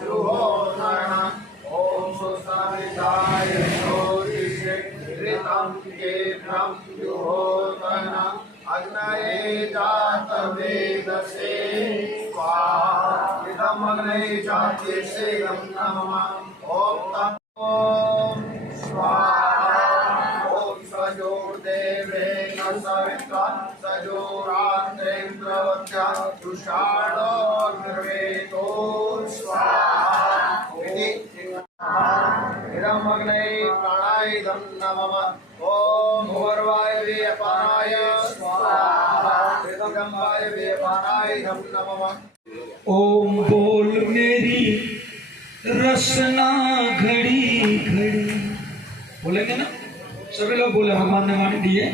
जुहोतन ओम सुसविताय ज्योतिषे ऋतं केत्रं जुहोतन अग्नये जातवेदसे स्वाहा इदम् अग्नये जातवेदसे नमः ओम तम स्वाहा ओम सजोर्देवेन सविता सजोरात्रेन्द्रवत्या तुषाणो निर्वेतो स्वाहा इदम् अग्नये प्राणाय नमः ओम भूर्वाय अपानाय स्वाहा इदम् वायवे अपानाय नमः। ओम बोल मेरी रसना घड़ी घड़ी, बोलेंगे ना सभी लोग, बोले भगवान ने मान दिए।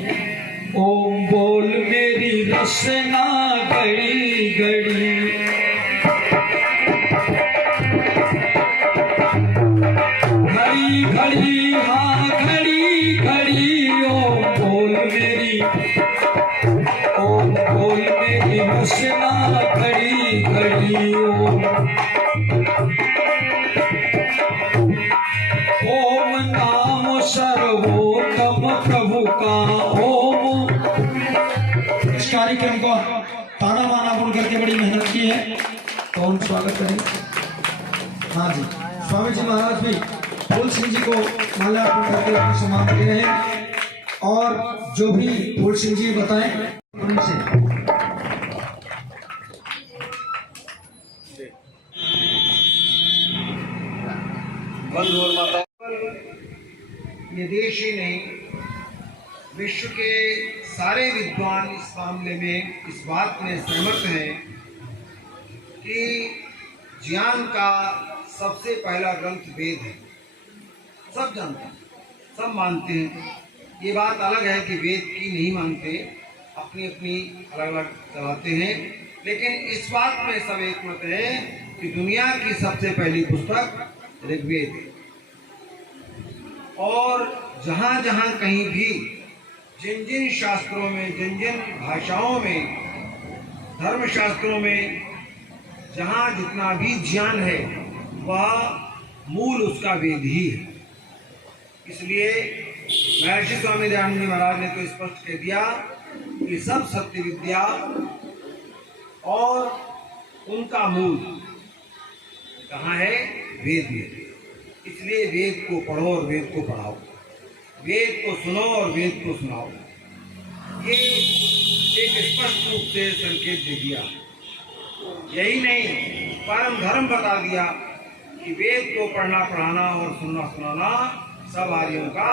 ओम बोल मेरी रसना घड़ी घड़ी, घड़ी घड़ी हाँ घड़ी घड़ी। ओम बोल मेरी, ओम बोल मेरी रसना घड़ी घड़ी। ओम नाम सर्वोत्तम प्रभु का ओम। इस कार्यक्रम को ताना बाना बोल करके बड़ी मेहनत की है, तो हम स्वागत करें। हाँ जी, स्वामी जी महाराज भी फूल सिंह जी को माल्यार्पण करके अपने सम्मान दे रहे हैं, और जो भी फूल सिंह जी बताएं उनसे। ये देश ही नहीं, विश्व के सारे विद्वान इस मामले में इस बात में सहमत हैं कि ज्ञान का सबसे पहला ग्रंथ वेद है। सब जानते हैं, सब मानते हैं। ये बात अलग है कि वेद की नहीं मानते, अपनी अपनी अलग अलग चलाते हैं, लेकिन इस बात में सब एक मत है कि दुनिया की सबसे पहली पुस्तक ऋग्वेद है। और जहाँ जहाँ कहीं भी जिन जिन शास्त्रों में, जिन जिन भाषाओं में, धर्मशास्त्रों में जहाँ जितना भी ज्ञान है वह मूल उसका वेद ही है। इसलिए महर्षि स्वामी दयानंद जी महाराज ने तो स्पष्ट कह दिया कि सब सत्य विद्या और उनका मूल कहाँ है? वेद में। इसलिए वेद को पढ़ो और वेद को पढ़ाओ, वेद को सुनो और वेद को सुनाओ। ये एक स्पष्ट रूप से संकेत दे दिया। यही नहीं, परम धर्म बता दिया कि वेद को पढ़ना, पढ़ाना और सुनना, सुनाना सब आर्यों का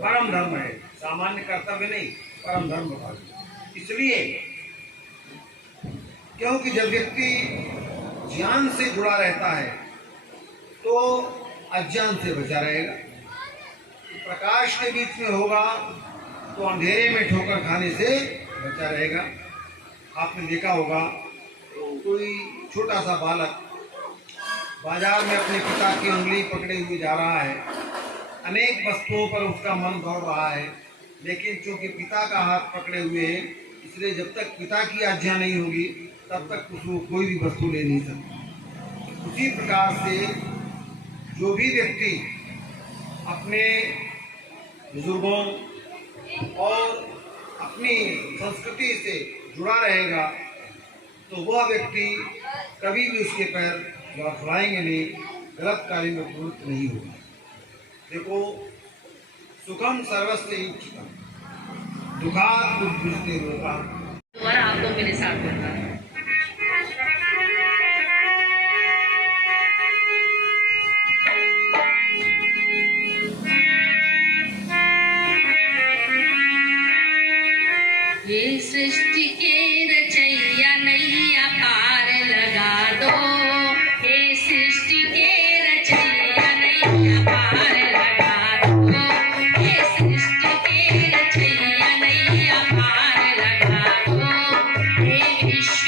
परम धर्म है, सामान्य कर्तव्य नहीं, परम धर्म बता दिया। इसलिए क्योंकि जब व्यक्ति ज्ञान से जुड़ा रहता है तो अज्ञान से बचा रहेगा। प्रकाश के बीच में होगा तो अंधेरे में ठोकर खाने से बचा रहेगा। आपने देखा होगा कोई छोटा सा बालक बाजार में अपने पिता की उंगली पकड़े हुए जा रहा है, अनेक वस्तुओं पर उसका मन दौड़ रहा है, लेकिन चूंकि पिता का हाथ पकड़े हुए है, इसलिए जब तक पिता की आज्ञा नहीं होगी तब तक उसको कोई भी वस्तु ले नहीं सकता। उसी प्रकार से जो भी व्यक्ति अपने बुजुर्गों और अपनी संस्कृति से जुड़ा रहेगा तो वह व्यक्ति कभी भी उसके पैर लड़खड़ाएंगे नहीं, गलत कार्य में प्रवृत्त नहीं होगा। देखो, सुखम सर्वस्व इच्छितम दुखात दुर्भिष्टे रोगा। दोबारा आप लोग मेरे साथ बोलना। ये सृष्टि के रचैया नैया पार लगा दो, ये सृष्टि के रचैया नैया पार लगा दो, ये सृष्टि के रचैया नैया पार लगा दो, हे विश्व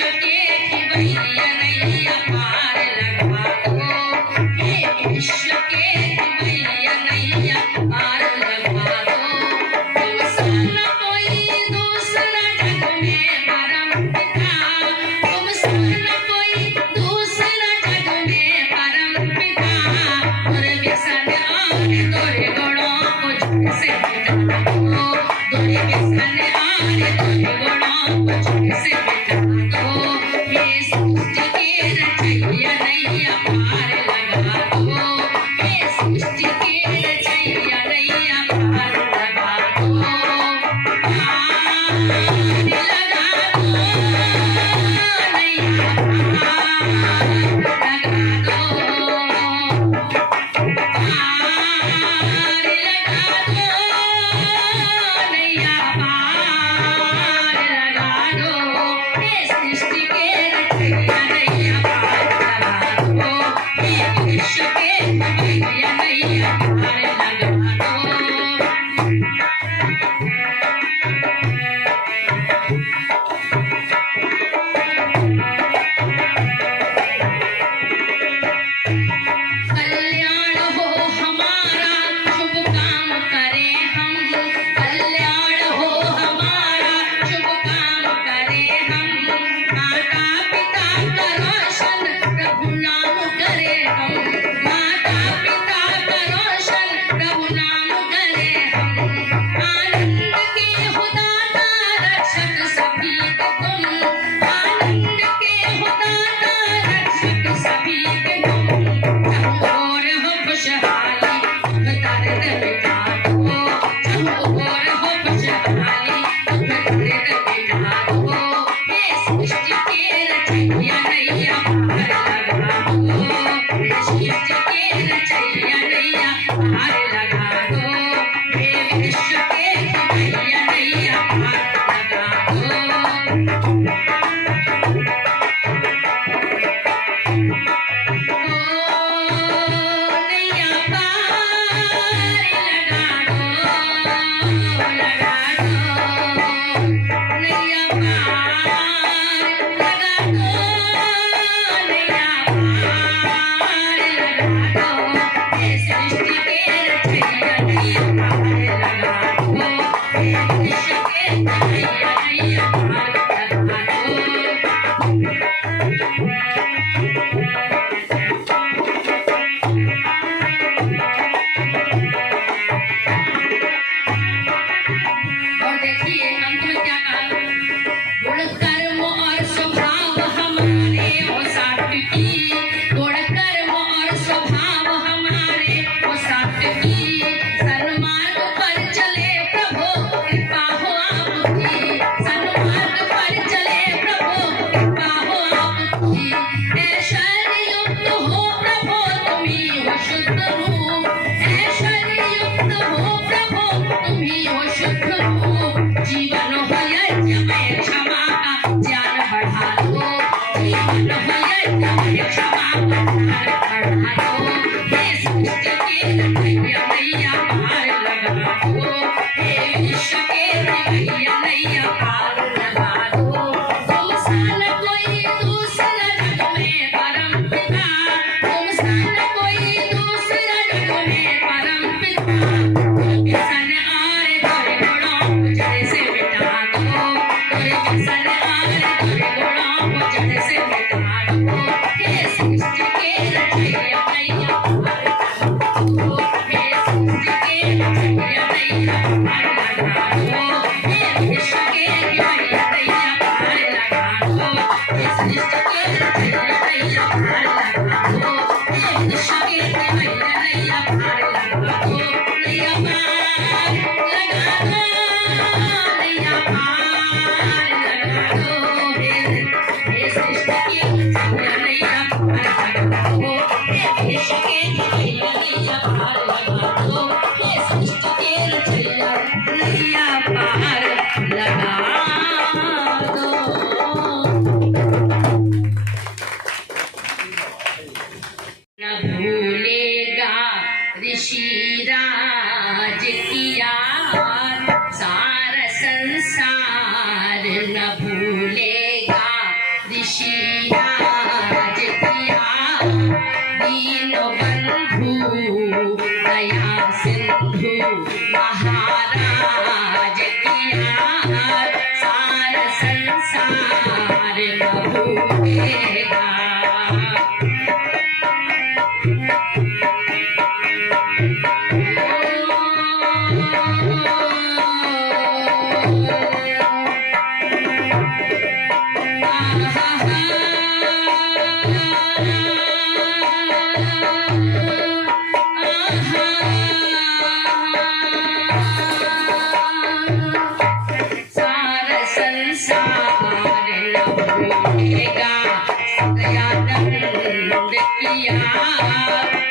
किया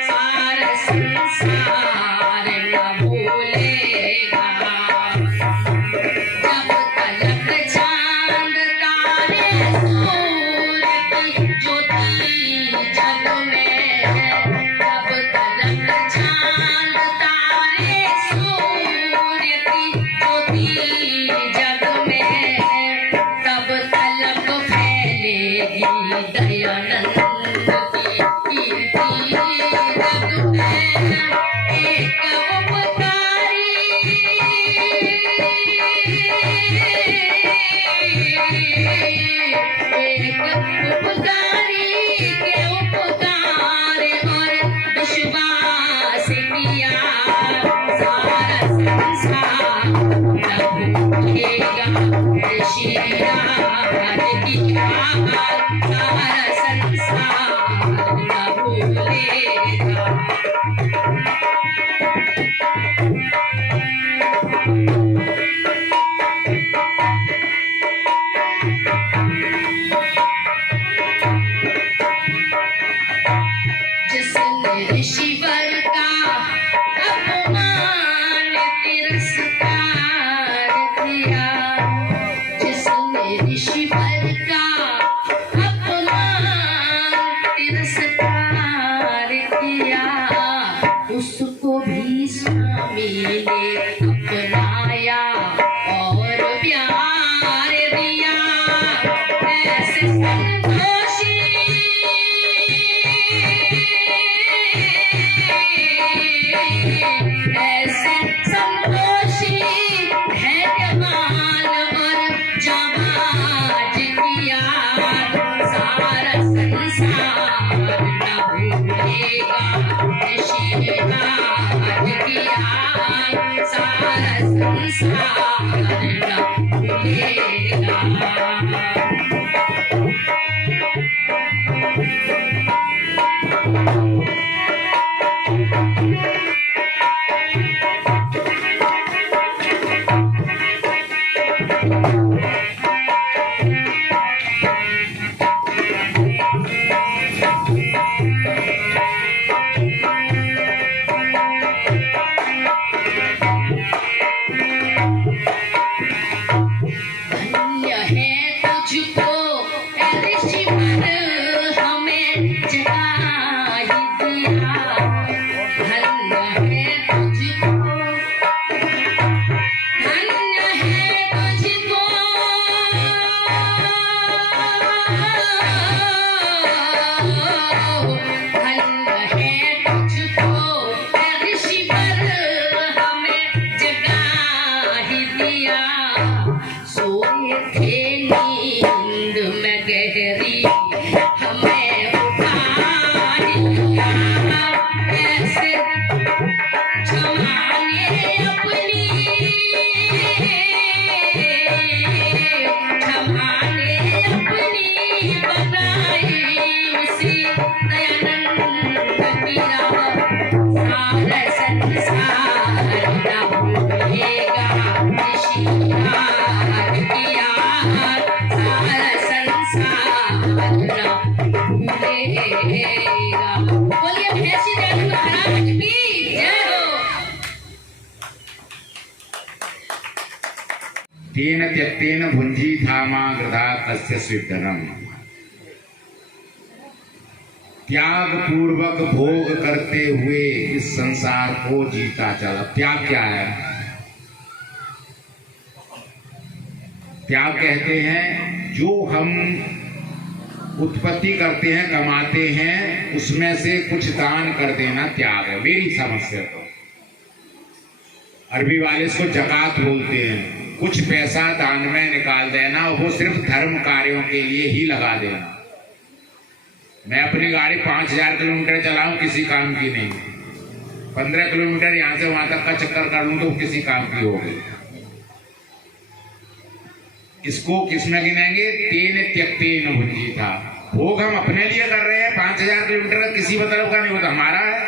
सारा संसार न भूलेगा। जब तलक चांद तारे सूर्य की ज्योति जग में है, जब तलक चांद तारे सूर्य की ज्योति जग में है, तब तलक फैलेगी दयानंद की कीर्ति जग में। एक उपकारी के उपकार और विश्वास किया सारा संसार न भूलेगा। श्री राम किया सारा संसार न भूलेगा। जिसने ऋषिवर का अपमान तिरस्कार किया, जिसने ऋषिवर का अपमान तिरस्कार किया, उसको भी स्वामी ने अपनाया और प्यार दिया। ऐसे संतोषी ऐसे संतोषी धैर्यवान और जाबाज किया सारा संसार न भूलेगा। श्री राम किया सारा संसार न भूलेगा। धन्य है तुझको ऋषिवर हमें जगा ही दिया। धन्य है तुझको, धन्य है तुझको, धन्य है तुझको ऋषिवर हमें जगा ही दिया। सोए थे नींद में गहरी हमें उठा लिया। ऐसे जमाने अपनी बनाई उसी दयानंद की राह। सारा संसार न भूलेगा। श्री राम किया सारा संसार न भूलेगा। बोलिए भैंसी जादू महाराज की जय हो। तेन त्यक्तेन भुंजी धामाग्रधा तस्य स्विद्धनम। त्याग पूर्वक भोग करते हुए इस संसार को जीता चला। त्याग क्या है? त्याग कहते हैं जो हम उत्पत्ति करते हैं, कमाते हैं, उसमें से कुछ दान कर देना त्याग है, मेरी समझ से। तो अरबी वाले इसको जकात बोलते हैं। कुछ पैसा दान में निकाल देना, वो सिर्फ धर्म कार्यों के लिए ही लगा देना। मैं अपनी गाड़ी 5000 किलोमीटर चलाऊं, किसी काम की नहीं। 15 किलोमीटर यहाँ से वहां तक का चक्कर कर लूं तो किसी काम की होगी। इसको किसमें गिनेंगे? तेन त्यक्तेन भुंजी था। भोग हम अपने लिए कर रहे हैं। 5000 किलोमीटर का किसी मतलब का नहीं होता, हमारा है।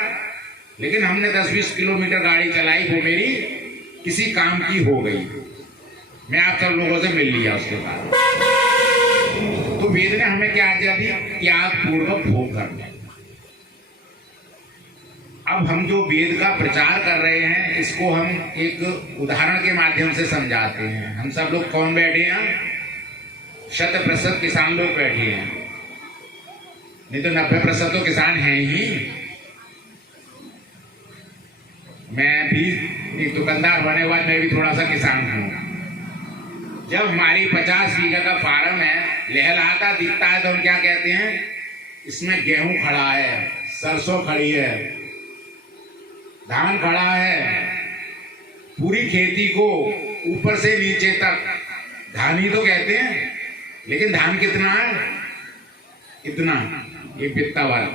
लेकिन हमने 10-20 किलोमीटर गाड़ी चलाई, वो मेरी किसी काम की हो गई। मैं आप सब लोगों से मिल लिया उसके बाद। तो वेद ने हमें क्या आज्ञा दी? त्याग पूर्वक भोग करने। अब हम जो वेद का प्रचार कर रहे हैं इसको हम एक उदाहरण के माध्यम से समझाते हैं। हम सब लोग कौन बैठे हैं? 100% किसान लोग बैठे हैं, नहीं तो 90% तो किसान हैं ही। मैं भी एक दुकानदार होने के बाद मैं भी थोड़ा सा किसान हूँ। जब हमारी 50 बीघा का फार्म है, लहलहाता दिखता है तो हम क्या कहते हैं? इसमें गेहूं खड़ा है, सरसों खड़ी है, धान खड़ा है। पूरी खेती को ऊपर से नीचे तक धान ही तो कहते हैं, लेकिन धान कितना है? इतना, एक बित्ता वाला,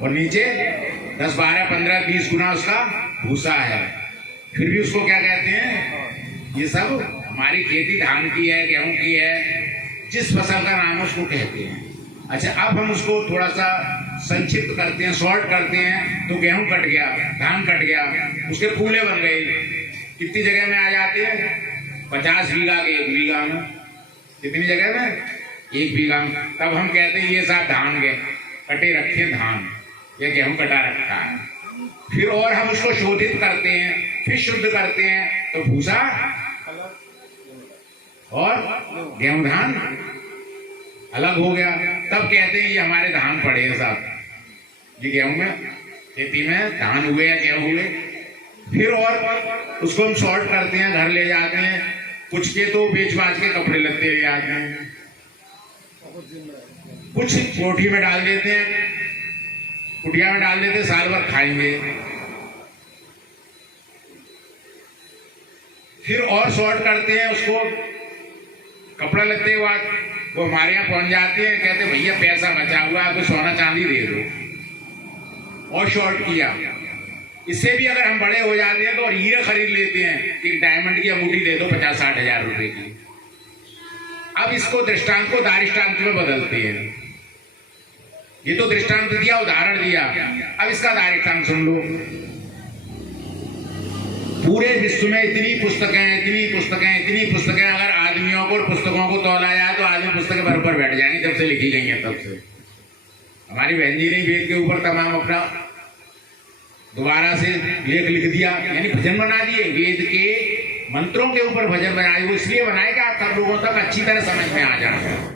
और नीचे 10, 12, 15, 20 गुना उसका भूसा है। फिर भी उसको क्या कहते हैं? ये सब हमारी खेती धान की है, गेहूं की है, जिस फसल का नाम है उसको कहते हैं। अच्छा, अब हम उसको थोड़ा सा संक्षिप्त करते हैं, शॉर्ट करते हैं, तो गेहूं कट गया, धान कट गया, उसके फूले बन गए। कितनी जगह में आ जाते हैं? 50 बीघा के 1 बीघा में। कितनी जगह में? 1 बीघा में। तब हम कहते हैं ये सब धान गए, कटे रखे धान, या गेहूं कटा रखा है। फिर और हम उसको शोधित करते हैं, फिर शुद्ध करते हैं, तो भूसा और गेहूं धान अलग हो गया। तब कहते हैं ये हमारे धान पड़े हैं साहब, ये गेहूं में खेती में धान हुए या गेहूं हुए। फिर और उसको हम शॉर्ट करते हैं, घर ले जाते हैं, कुछ के तो बेच बाच के कपड़े लत्ते ले आते हैं, कुछ कोठी में डाल देते हैं, कुटिया में डाल देते हैं, साल भर खाएंगे। फिर और शॉर्ट करते हैं उसको, कपड़ा लगते के बाद वो हमारे यहाँ पहुंच जाते हैं, कहते भैया पैसा बचा हुआ, आपको सोना चांदी दे दो। और शॉर्ट किया। इससे भी अगर हम बड़े हो जाते हैं तो और हीरे खरीद लेते हैं कि डायमंड की अंगूठी दे दो 50-60 हजार रुपए की। अब इसको दृष्टांत को दारिष्टांत में बदलते हैं। ये तो दृष्टांत दिया, उदाहरण दिया, अब इसका दारिष्टांत सुन लो। पूरे विश्व में इतनी पुस्तकें, इतनी पुस्तकें, इतनी पुस्तकें, अगर आदमियों को और पुस्तकों को तोला जाए तो आदमी पुस्तकें बराबर बैठ जाएंगे। जब से लिखी गई है तब से हमारी बहन जी ने वेद के ऊपर तमाम अपना दोबारा से लेख लिख दिया, यानी भजन बना दिए। वेद के मंत्रों के ऊपर भजन बनाए, वो इसलिए बनाए कि आप सब लोगों तक अच्छी तरह समझ में आ जाए।